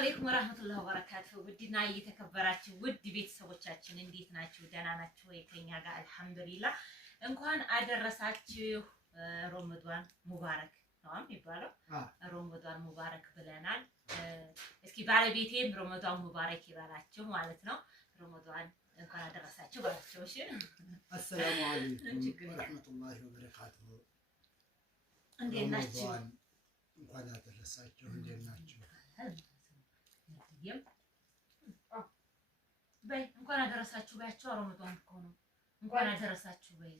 አለይኩም ወራህመቱላሂ ወበረካቱሁ። ውድና እየተከበራችሁ ውድ ቤተሰቦቻችን እንዴት ናችሁ? ደህና ናችሁ ወይ? ከኛ ጋር አልሐምዱሊላህ። እንኳን አደረሳችሁ። ረመዳን ሙባረክ ነው የሚባለው። ረመዳን ሙባረክ ብለናል። እስኪ ባለቤቴም ረመዳን ሙባረክ ይበላችሁ ማለት ነው። ረመዳን እንኳን አደረሳችሁ ባላችሁ። እሺ፣ አሰላሙ አለይኩም ወራህመቱላሂ ወበረካቱሁ። እንዴት ናችሁ? እንኳን አደረሳችሁ። እንዴት ናችሁ? በይ እንኳን አደረሳችሁ ባያችሁ። ረመዳን እኮ ነው። እንኳን አደረሳችሁ በይ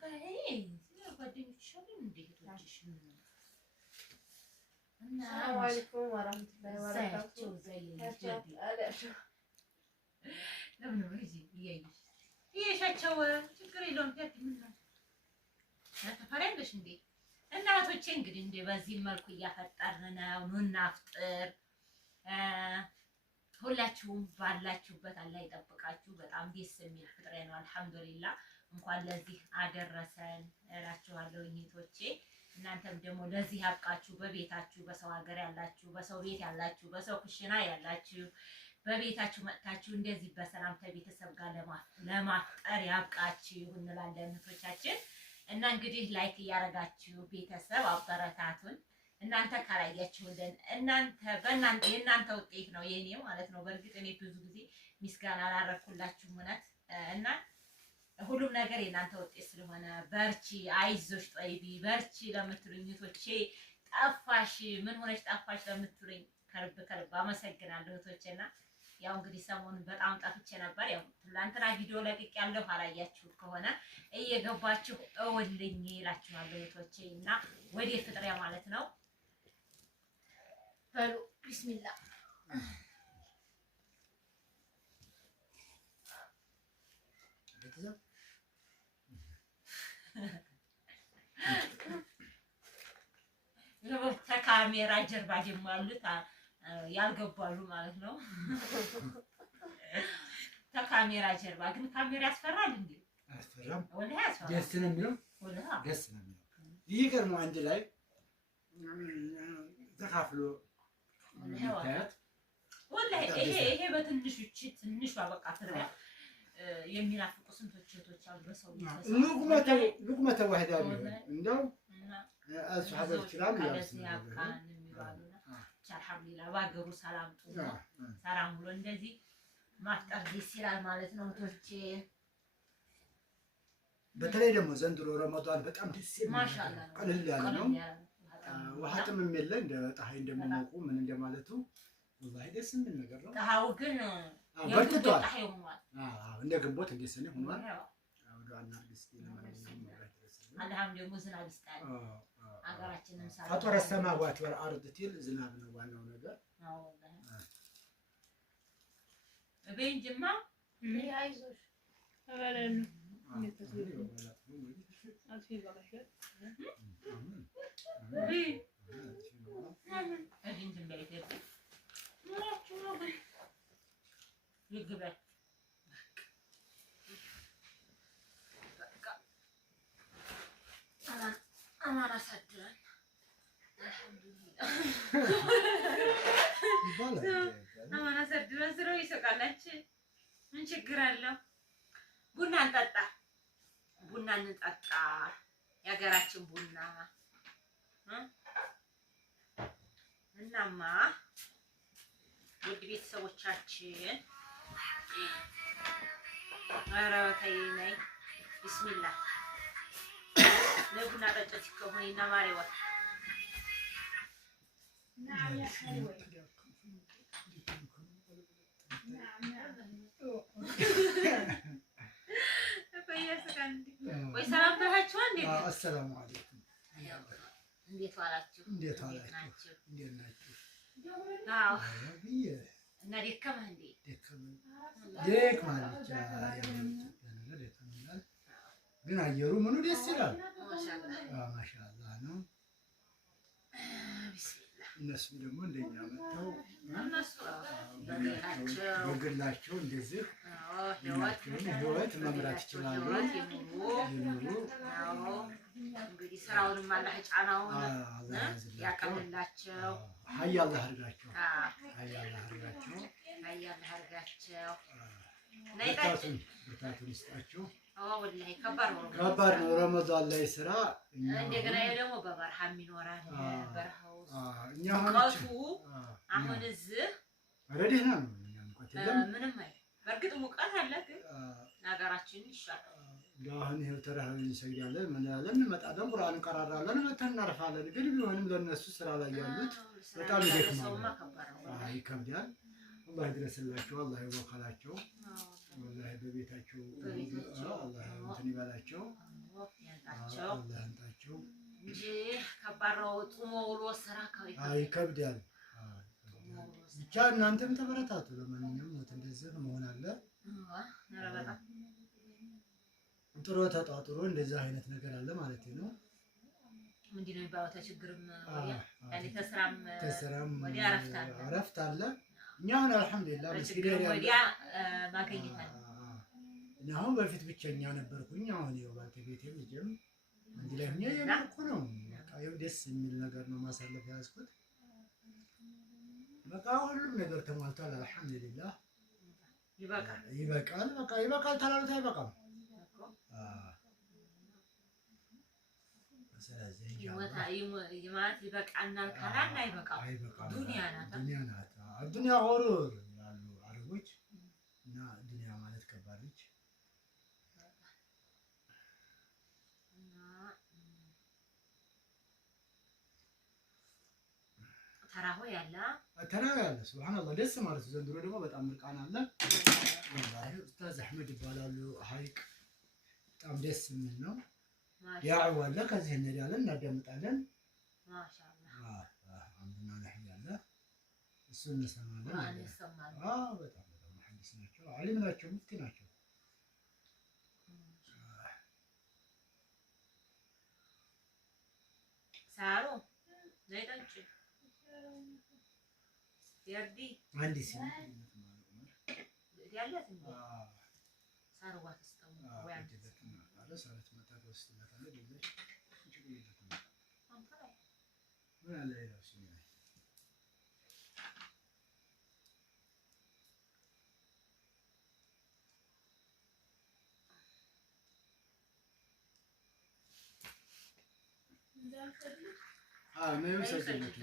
በይ። ጓደኞችሽ አሉ እንዴ? እህቶችሽ እና ሰላም አለይኩም ወራህመቱላሂ ወበረካቱሁ። ለምን ነው እዚህ እያየሻቸው? ችግር የለውም። ፊት ምን ነው ተፈራለሽ እንዴ? እናቶቼ እንግዲህ እንደ በዚህ መልኩ እያፈጠርን ነው። ኑና አፍጥር። ሁላችሁም ባላችሁበት አላህ ይጠብቃችሁ። በጣም ደስ የሚል ፍጥሬ ነው። አልሐምዱሊላህ እንኳን ለዚህ አደረሰን እላችኋለሁ እህቶቼ። እናንተም ደግሞ ለዚህ ያብቃችሁ። በቤታችሁ በሰው ሀገር ያላችሁ፣ በሰው ቤት ያላችሁ፣ በሰው ኩሽና ያላችሁ በቤታችሁ መጥታችሁ እንደዚህ በሰላም ከቤተሰብ ጋር ለማፍጠር ያብቃችሁ እንላለን እህቶቻችን። እና እንግዲህ ላይክ እያደረጋችሁ ቤተሰብ አበረታቱን። እናንተ ካላያችሁልን የእናንተ ውጤት ነው የኔ ማለት ነው። በእርግጥ እኔ ብዙ ጊዜ ምስጋና አላረኩላችሁም እውነት። እና ሁሉም ነገር የእናንተ ውጤት ስለሆነ በርቺ፣ አይዞሽ ጠይቢ በርቺ ለምትሉኝ እህቶቼ፣ ጠፋሽ ምን ሆነሽ ጠፋሽ ለምትሉኝ ከልብ አመሰግናለሁ እህቶቼና ያው እንግዲህ ሰሞኑን በጣም ጠፍቼ ነበር። ያው ትላንትና ቪዲዮ ለቅቅ ያለው አላያችሁ ከሆነ እየገባችሁ እውልኝ እላችኋለሁ እህቶቼ። እና ወደ ፍጥሪያ ማለት ነው። በሉ ቢስሚላህ። ከካሜራ ጀርባ ደግሞ ያሉት ያልገባሉ ማለት ነው። ከካሜራ ጀርባ ግን ካሜራ ያስፈራል እንዴ? አያስፈራም። ወላሂ ያስፈራል። ደስ ነው የሚለው ደስ ነው የሚለው። ይገርም አንድ ላይ ተካፍሎ ወላሂ ይሄ በትንሹ ትንሿ በቃ ፍጥሪያ የሚናፍቁ ስንቶች እህቶች አሉ። በሰው ሉቅመተ ዋሂዳ ቢሆን እንደው አስሐቦች ይችላል ያብቃን የሚባሉና አልሐምዱሊላህ ባገሩ ሰላም ጥሩ ሰላም ብሎ እንደዚህ ማፍጠር ደስ ይላል ማለት ነው እህቶቼ። በተለይ ደግሞ ዘንድሮ ረመዳን በጣም ደስ የሚል ማሻአላህ ቀለል ያለ ነው። ውሃ ጥምም የለ እንደ ፀሐይ እንደሚሞቁ ምን እንደማለቱ ወላሂ ደስ የሚል ነገር ነው። ፀሐዩ ግን በርትቷል። እንደ ግንቦት እንደ ሰኔ ሆኗል። አላህም ደግሞ ዝናብ ይስጣል። አገራችንን ፈጠረ ሰማዋት ወልአርድ ትል ዝናብ ነው ዋናው ነገር። በእንጅማ አይዞሽ ተበለን አማን አሳድረን አልሐምዱሊላህ። አማን አሳድረን ስለው ይሰቃላች። ምን ችግር አለው? ቡና እንጠጣ፣ ቡና እንጠጣ፣ የሀገራችን ቡና። እናማ ውድ ቤተሰቦቻችን ኧረ ተይ ነይ ቢስሚላህ ለቡና ጠጪ ከሆነና ማሪዋ ወይ ሰላም ብላችኋል እንዴ? አሰላሙ አለይኩም። እንዴት ዋላችሁ? እንዴት ዋላችሁ? እንዴት ናችሁ? አዎ እና ደከመህ እንዴ? ደክማለች። ግን አየሩ ምኑ ደስ ይላል። ማሻአላህ ነው። እነሱም ደግሞ እንደኛ መጥተው እነሱ በቤታቸው በግላቸው እንደዚህ ህይወት መምራት ይችላሉ። ይኑሩ። እንግዲህ ስራውንም አላህ ጫናውን ያቀልላቸው። ሀይ አላህ አድርጋቸው። ብርታቱን ይስጣቸው። ወላሂ ከባድ ነው ረመዳን ላይ ስራ። እንደገና ደግሞ በበረሃም ይኖራል። በረሃው ሙቀቱ አሁን እዚህ ደህና ነው። ምንም አይ በእርግጥ ሙቀት አለ፣ ግን ሀገራችን ይሻላል። አሁን ይኸው ተራህን እንሰግዳለን፣ ምን ያለን እንመጣለን፣ ቁርአን እንቀራራለን፣ መተን እናርፋለን። ግን ቢሆንም ለእነሱ ስራ ላይ ያሉት በጣም ይደክማል፣ ይከብዳል። አላህ ይድረስላቸው፣ አላህ ይወከላቸው። ወላሂ በቤታቸው አላህ እንትን ይበላቸው፣ አላህ ያንጣቸው እንጂ ከባድ ነው። ጡሞ ውሎ ስራ ይከብዳል። ብቻ እናንተም ተበረታቱ። ለማንኛውም ሞት እንደዚህ መሆን አለ። ጥሩ ተጣጥሮ እንደዚህ አይነት ነገር አለ ማለት ነው። ምንድን ነው የሚባለው? ተችግርም ተስራም ወዲያ አረፍት አለ። እኛ አሁን አልሐምዱሊላህ መስጊድ ወዲያ ማገኘት አለ። እኔ አሁን በፊት ብቸኛ ነበርኩኝ። አሁን ይኸው ባለቤቴም ልጅም አንድ ላይ ሆኜ የኖርኩ ነው። በቃ ይኸው ደስ የሚል ነገር ነው ማሳለፍ ያዝኩት። በቃ ሁሉም ነገር ተሟልቷል። አልሐምዱሊላህ ይበቃል። በቃ ይበቃል። ተላሉት አይበቃም። ስለዚህ ይበቃናል ካላልን አይበቃም። ዱንያ ናት። ዱንያ ሆሮር ያሉ አረቦች እና ዱንያ ማለት ከባድ ነች። ተራው ያለ ሱብሃንአላህ ደስ ማለት ዘንድሮ ደግሞ በጣም ምርቃና አለ። ወላሂ ኡስታዝ አህመድ ይባላሉ። ሀይቅ በጣም ደስ የሚል ነው። ያው ወላ ከዚህ እንሄዳለን፣ እናዳምጣለን። ማሻአላህ አምዱና ነህያ አለ እሱ እንሰማለን። በጣም መሐንዲስ ናቸው፣ ዓሊም ናቸው፣ ሙፍቲ ናቸው። ሳሩ ዘይዳንጭ ያርዲ አንዲ ሲል ያለት እንዴ ሳሩ ዋትስተው ወይ አንተ ሰዓት መጣ ተወስደታለ ዲለሽ ችግር የለም። ምን አለ ይላል ما يوصل لك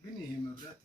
من هي مبرات